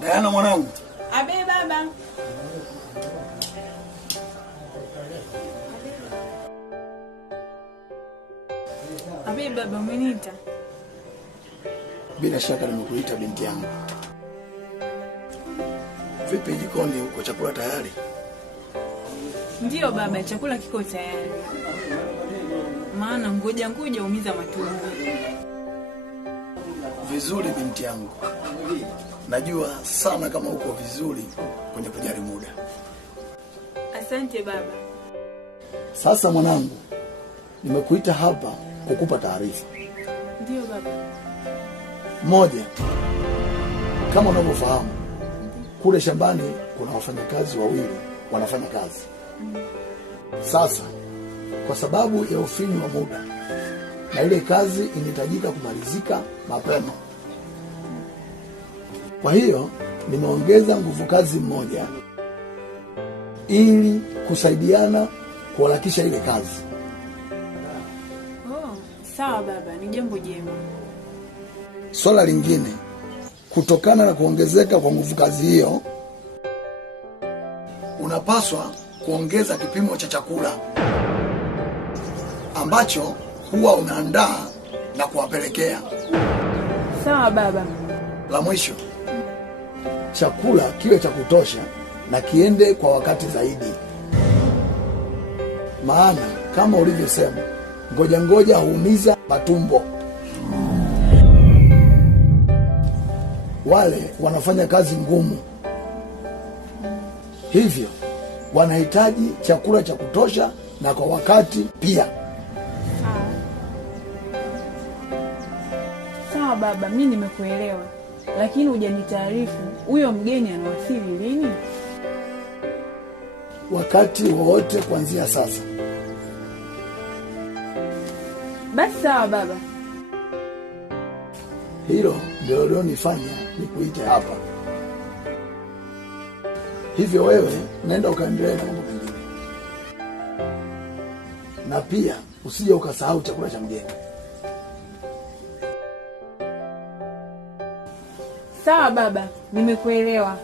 Diana mwanangu. Abe baba. Abe baba, umeniita? Bila shaka nimekuita binti yangu. Vipi jikoni huko, chakula tayari? Ndiyo baba, chakula kiko tayari. Maana ngoja umiza matumbo. Vizuri binti yangu. Najua sana kama uko vizuri kwenye kujali muda. Asante baba. Sasa mwanangu, nimekuita hapa kukupa taarifa. Ndiyo baba. Moja, kama unavyofahamu, kule shambani kuna wafanyakazi wawili wanafanya kazi. Sasa kwa sababu ya ufinyu wa muda na ile kazi inahitajika kumalizika mapema, kwa hiyo nimeongeza nguvu kazi mmoja ili kusaidiana kuharakisha ile kazi. Oh, sawa baba, ni jambo jema. Swala lingine, kutokana na kuongezeka kwa nguvu kazi hiyo, unapaswa kuongeza kipimo cha chakula ambacho huwa unaandaa na kuwapelekea. Sawa baba. La mwisho, chakula kiwe cha kutosha na kiende kwa wakati zaidi. Maana kama ulivyosema, ngoja huumiza matumbo. Wale wanafanya kazi ngumu, hivyo wanahitaji chakula cha kutosha na kwa wakati pia. Sawa baba, mimi nimekuelewa. Lakini hujanitaarifu huyo mgeni anawasili lini? Wakati wowote kuanzia sasa. Basi sawa baba. Hilo ndio lilonifanya nikuite hapa. Hivyo wewe nenda ukaendelee na mambo mengine, na pia usije ukasahau chakula cha mgeni. Sawa baba, nimekuelewa.